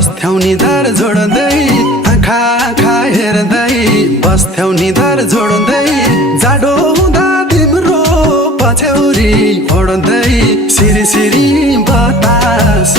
बस्थ्यौ निधार जोड्दै आँखा आँखा हेर्दै बस्थ्यौ निधार जोड्दै जाडो हुँदा तिम्रो पछ्यौरी ओड्दै सिरी सिरी बतास